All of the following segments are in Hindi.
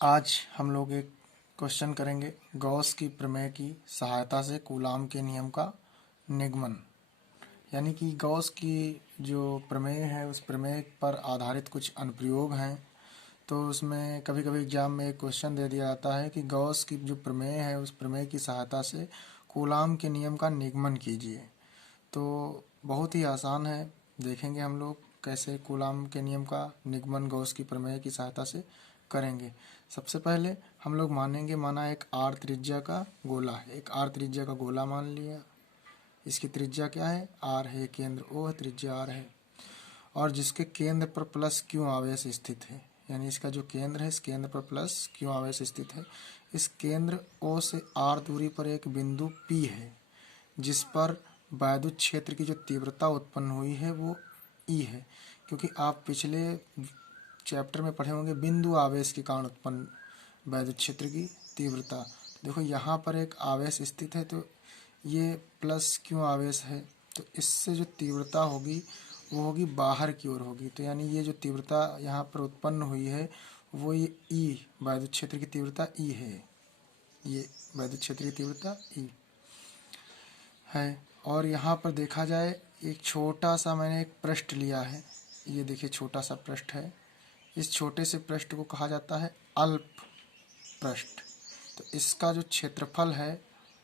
आज हम लोग एक क्वेश्चन करेंगे गॉस की प्रमेय की सहायता से कूलाम के नियम का निगमन। यानी कि गॉस की जो प्रमेय है उस प्रमेय पर आधारित कुछ अनुप्रयोग हैं। तो उसमें कभी कभी एग्जाम में एक क्वेश्चन दे दिया जाता है कि गॉस की जो प्रमेय है उस प्रमेय की सहायता से कूलाम के नियम का निगमन कीजिए। तो बहुत ही आसान है, देखेंगे हम लोग कैसे कूलाम के नियम का निगमन गॉस की प्रमेय की सहायता से करेंगे। सबसे पहले हम लोग माना एक आर त्रिज्या का गोला है, एक आर त्रिज्या का गोला मान लिया। इसकी त्रिज्या क्या है? आर है, केंद्र ओ है, त्रिज्या आर है, और जिसके केंद्र पर प्लस क्यों आवेश स्थित है। यानी इसका जो केंद्र है इस केंद्र पर प्लस क्यों आवेश स्थित है। इस केंद्र ओ से आर दूरी पर एक बिंदु पी है जिस पर वैद्युत क्षेत्र की जो तीव्रता उत्पन्न हुई है वो ई है। क्योंकि आप पिछले चैप्टर में पढ़े होंगे बिंदु आवेश के कारण उत्पन्न वैद्युत क्षेत्र की तीव्रता। देखो यहाँ पर एक आवेश स्थित है तो ये प्लस क्यों आवेश है, तो इससे जो तीव्रता होगी वो होगी बाहर की ओर होगी। तो यानी ये जो तीव्रता यहाँ पर उत्पन्न हुई है वो ये ई वैद्युत क्षेत्र की तीव्रता ई है, ये वैद्युत क्षेत्र की तीव्रता ई है। और यहाँ पर देखा जाए एक छोटा सा मैंने एक पृष्ठ लिया है, ये देखिए छोटा सा पृष्ठ है। इस छोटे से पृष्ठ को कहा जाता है अल्प पृष्ठ। तो इसका जो क्षेत्रफल है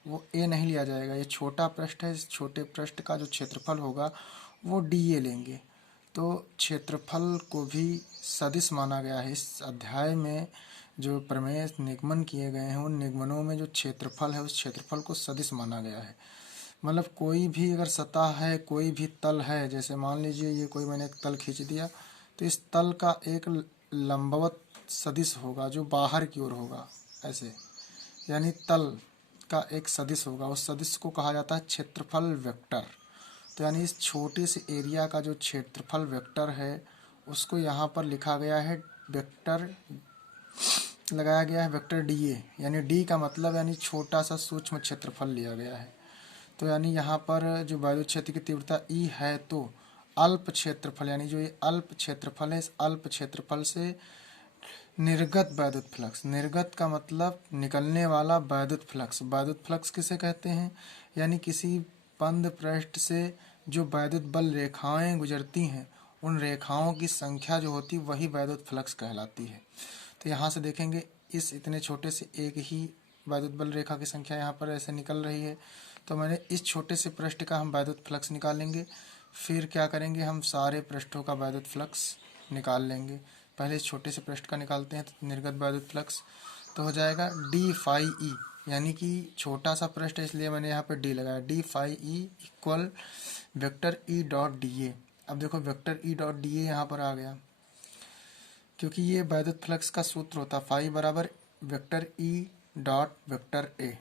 वो ए नहीं लिया जाएगा, ये छोटा पृष्ठ है, इस छोटे पृष्ठ का जो क्षेत्रफल होगा वो डी ए लेंगे। तो क्षेत्रफल को भी सदिश माना गया है। इस अध्याय में जो प्रमेय निगमन किए गए हैं उन निगमनों में जो क्षेत्रफल है उस क्षेत्रफल को सदिश माना गया है। मतलब कोई भी अगर सतह है, कोई भी तल है, जैसे मान लीजिए ये कोई मैंने एक तल खींच दिया तो इस तल का एक लंबवत सदिश होगा जो बाहर की ओर होगा ऐसे, यानी तल का एक सदिश होगा, उस सदिश को कहा जाता है क्षेत्रफल वेक्टर। तो यानी इस छोटे से एरिया का जो क्षेत्रफल वेक्टर है उसको यहाँ पर लिखा गया है वेक्टर, लगाया गया है वेक्टर डी ए। यानी डी का मतलब यानी छोटा सा सूक्ष्म क्षेत्रफल लिया गया है। तो यानी यहाँ पर जो वैद्युत क्षेत्र की तीव्रता ई है तो अल्प क्षेत्रफल, यानी जो ये अल्प क्षेत्रफल है इस अल्प क्षेत्रफल से निर्गत वैद्युत फ्लक्स, निर्गत का मतलब निकलने वाला वैद्युत फ्लक्स। वैद्युत फ्लक्स किसे कहते हैं? यानी किसी बंद पृष्ठ से जो वैद्युत बल रेखाएं गुजरती हैं उन रेखाओं की संख्या जो होती वही वैद्युत फ्लक्स कहलाती है। तो यहाँ से देखेंगे इस इतने छोटे से एक ही वैद्युत बल रेखा की संख्या यहाँ पर ऐसे निकल रही है। तो मैंने इस छोटे से पृष्ठ का हम वैद्युत फ्लक्स निकालेंगे, फिर क्या करेंगे हम सारे पृष्ठों का वैद्युत फ्लक्स निकाल लेंगे। पहले इस छोटे से पृष्ठ का निकालते हैं तो निर्गत वैद्युत फ्लक्स तो हो जाएगा डी फाई ई, यानी कि छोटा सा पृष्ठ है इसलिए मैंने यहाँ पे डी लगाया, d phi E equal vector E dot d A. अब देखो vector E dot d A यहाँ पर आ गया क्योंकि ये वैद्युत फ्लक्स का सूत्र होता है फाई बराबर vector E dot vector A,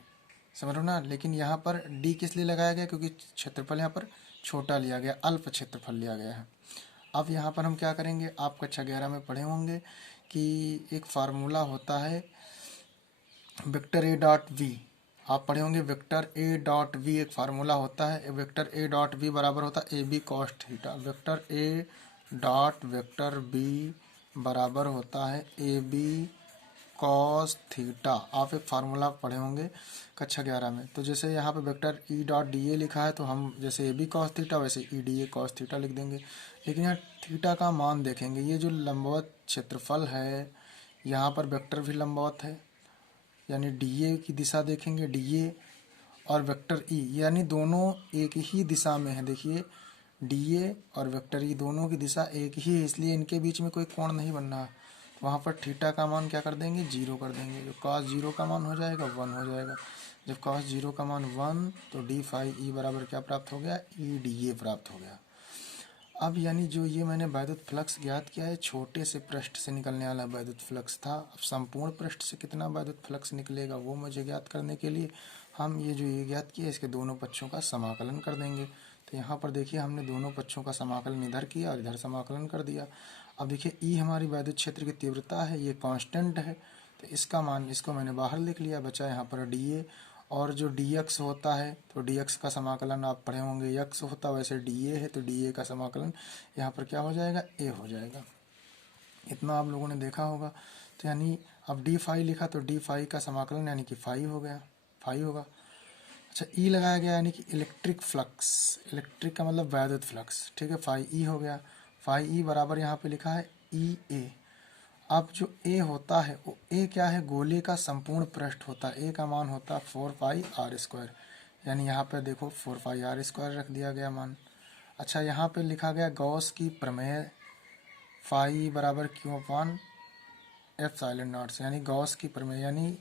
समझ लो ना। लेकिन यहाँ पर डी किस लिए लगाया गया? क्योंकि क्षेत्रफल यहाँ पर छोटा लिया गया, अल्प क्षेत्रफल लिया गया है। अब यहाँ पर हम क्या करेंगे, आप कक्षा 11 में पढ़े होंगे कि एक फार्मूला होता है वेक्टर ए डॉट वी, आप पढ़े होंगे वेक्टर ए डॉट वी एक फार्मूला होता है। वेक्टर ए डॉट वी बराबर होता है A B cos theta. Vector A dot vector B बराबर होता है ए बी कॉस थीटा। आप एक फार्मूला पढ़े होंगे कक्षा 11 में। तो जैसे यहाँ पे वेक्टर ई डॉट डी ए लिखा है तो हम जैसे ए बी कॉस थीटा वैसे E D A cos theta लिख देंगे। लेकिन यहाँ थीटा का मान देखेंगे, ये जो लंबवत क्षेत्रफल है यहाँ पर वेक्टर भी लंबवत है, यानी डी ए की दिशा देखेंगे डी ए और वेक्टर ई यानी दोनों एक ही दिशा में है। देखिए डी ए और वेक्टर ई दोनों की दिशा एक ही है, इसलिए इनके बीच में कोई कोण नहीं बन रहा। वहाँ पर थीटा का मान क्या कर देंगे? जीरो कर देंगे। जो कॉस जीरो का मान हो जाएगा 1 हो जाएगा। जब कॉस जीरो का मान 1 तो डी फाई ई बराबर क्या प्राप्त हो गया? ई डी ए प्राप्त हो गया। अब यानी जो ये मैंने वैद्युत फ्लक्स ज्ञात किया है छोटे से पृष्ठ से निकलने वाला वैद्युत फ्लक्स था। अब संपूर्ण पृष्ठ से कितना वैद्युत फ्लक्स निकलेगा वो मुझे ज्ञात करने के लिए हम ये जो ये ज्ञात किया इसके दोनों पक्षों का समाकलन कर देंगे। तो यहाँ पर देखिए हमने दोनों पक्षों का समाकलन इधर किया और इधर समाकलन कर दिया। अब देखिए ई हमारी वैद्युत क्षेत्र की तीव्रता है, ये कांस्टेंट है तो इसका मान इसको मैंने बाहर लिख लिया, बचा यहाँ पर डी ए। और जो डी एक्स होता है तो डी एक्स का समाकलन आप पढ़े होंगे एक्स होता, वैसे डी ए है तो डी ए का समाकलन यहाँ पर क्या हो जाएगा? ए हो जाएगा। इतना आप लोगों ने देखा होगा। तो यानी अब डी फाई लिखा तो डी फाई का समाकलन यानी कि फाई हो गया, फाई होगा। अच्छा ई लगाया गया यानी कि इलेक्ट्रिक फ्लक्स, इलेक्ट्रिक का मतलब वैद्युत फ्लक्स, ठीक है, फाई ई हो गया। फाई ई बराबर यहाँ पे लिखा है ई ए। अब जो ए होता है वो ए क्या है, गोले का संपूर्ण पृष्ठ होता है, ए का मान होता है 4πr², यानी यहाँ पे देखो 4πr² रख दिया गया मान। अच्छा यहाँ पे लिखा गया गॉस की प्रमेय फाई बराबर क्यू अपान एप्सिलॉन नॉट से, यानी गॉस की प्रमेय, यानी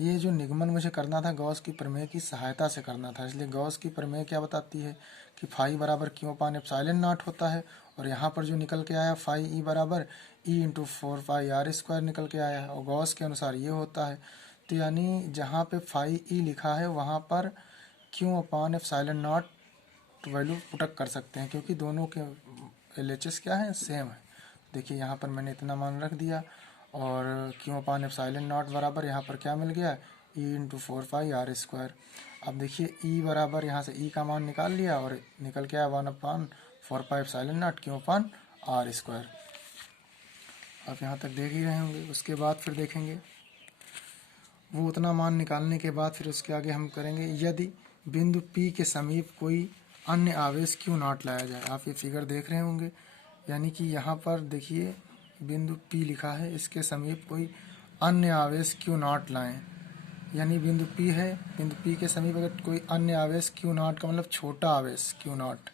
ये जो निगमन मुझे करना था गॉस की प्रमेय की सहायता से करना था, इसलिए गॉस की प्रमेय क्या बताती है कि फाई बराबर क्यू अपान एप्सिलॉन नॉट होता है, और यहाँ पर जो निकल के आया फाई ई बराबर ई इंटू 4πr² निकल के आया है, और गॉस के अनुसार ये होता है। तो यानी जहाँ पे फाई ई लिखा है वहाँ पर Q upon epsilon not value put up कर सकते हैं, क्योंकि दोनों के LHS क्या है, सेम है। देखिए यहाँ पर मैंने इतना मान रख दिया, और क्यू अपान एप्सिलॉन नॉट बराबर यहाँ पर क्या मिल गया, ई इंटू 4πr²। अब देखिए ई बराबर यहाँ से ई का मान निकाल लिया और निकल के आया 1/4π क्यू अपान r²। आप यहाँ तक देख ही रहे होंगे। उसके बाद फिर देखेंगे वो उतना मान निकालने के बाद फिर उसके आगे हम करेंगे, यदि बिंदु P के समीप कोई अन्य आवेश क्यू नॉट लाया जाए। आप ये फिगर देख रहे होंगे, यानी कि यहाँ पर देखिए बिंदु P लिखा है, इसके समीप कोई अन्य आवेश क्यू नॉट लाएं, यानी बिंदु P है, बिंदु P के समीप अगर कोई अन्य आवेश क्यू नॉट का मतलब छोटा आवेश क्यू नॉट,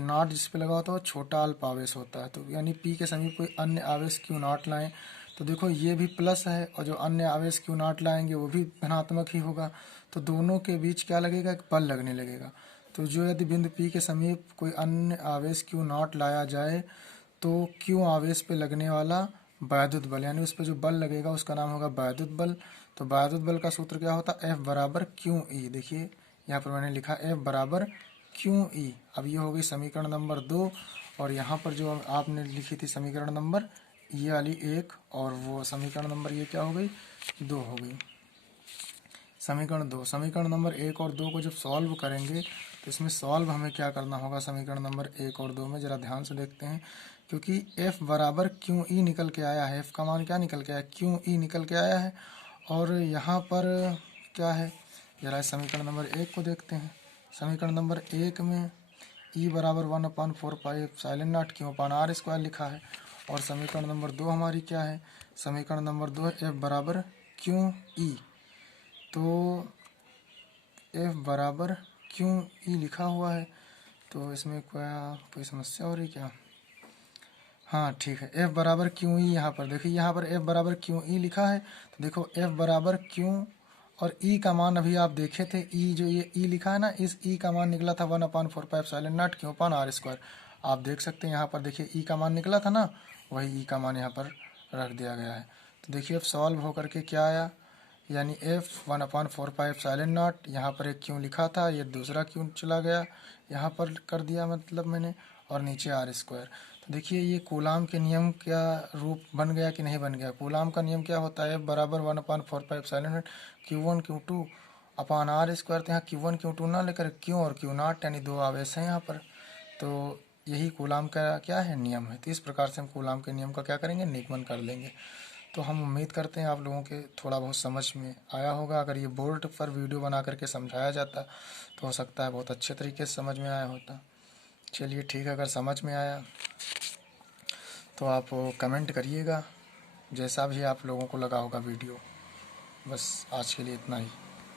नॉट जिस पे लगा होता है वो छोटा अल्प आवेश होता है, तो यानी P के समीप कोई अन्य आवेश क्यू नॉट लाएं, तो देखो ये भी प्लस है और जो अन्य आवेश क्यू नॉट लाएंगे वो भी धनात्मक ही होगा, तो दोनों के बीच क्या लगेगा, एक बल लगने लगेगा। तो जो यदि बिंदु P के समीप कोई अन्य आवेश क्यू नॉट लाया जाए तो क्यू आवेश पे लगने वाला वैद्युत बल, यानी उस पर जो बल लगेगा उसका नाम होगा वैद्युत बल। तो वैद्युत बल का सूत्र क्या होता है, F बराबर क्यू ई। देखिए यहाँ पर मैंने लिखा F बराबर क्यू ई। अब ये हो गई समीकरण नंबर 2, और यहाँ पर जो आपने लिखी थी समीकरण नंबर ये वाली 1, और वो समीकरण नंबर ये क्या हो गई, 2 हो गई। समीकरण 2, समीकरण नंबर 1 और 2 को जब सॉल्व करेंगे तो इसमें सॉल्व हमें क्या करना होगा, समीकरण नंबर 1 और 2 में ज़रा ध्यान से देखते हैं, क्योंकि F बराबर क्यू ई निकल के आया है, F का मान क्या निकल के आया, क्यू ई निकल के आया है, और यहाँ पर क्या है, जरा समीकरण नंबर 1 को देखते हैं। समीकरण नंबर 1 में ई बराबर 1/4π क्यू अपान r² लिखा है, और समीकरण नंबर 2 हमारी क्या है, समीकरण नंबर 2 है F बराबर क्यू ई। तो F बराबर क्यू ई लिखा हुआ है, तो इसमें कोई समस्या हो रही क्या, हाँ ठीक है, F बराबर क्यू ई। यहाँ पर देखिए यहाँ पर F बराबर क्यू ई लिखा है, तो देखो F बराबर क्यू और E का मान अभी आप देखे थे, E जो ये E लिखा है ना, इस E का मान निकला था 1/4π क्यू अपान r²। आप देख सकते हैं यहाँ पर देखिए E का मान निकला था ना, वही E का मान यहाँ पर रख दिया गया है। तो देखिए अब सॉल्व होकर के क्या आया, यानी F 1/4π, यहाँ पर एक क्यू लिखा था, ये दूसरा क्यू चला गया यहाँ पर कर दिया मतलब मैंने, और नीचे r²। तो देखिए ये कूलाम के नियम का रूप बन गया कि नहीं बन गया। कूलाम का नियम क्या होता है, F बराबर 1/4π Q1 Q2 अपान r²। तो यहाँ Q1 Q2 ना लेकर Q और Q नॉट, यानी दो आवेश हैं यहाँ पर, तो यही कूलाम का क्या है, नियम है। तो इस प्रकार से हम कूलाम के नियम का क्या करेंगे, निगमन कर लेंगे। तो हम उम्मीद करते हैं आप लोगों के थोड़ा बहुत समझ में आया होगा। अगर ये बोर्ड पर वीडियो बना करके समझाया जाता तो हो सकता है बहुत अच्छे तरीके से समझ में आया होता। चलिए ठीक है, अगर समझ में आया तो आप कमेंट करिएगा, जैसा भी आप लोगों को लगा होगा वीडियो। बस आज के लिए इतना ही।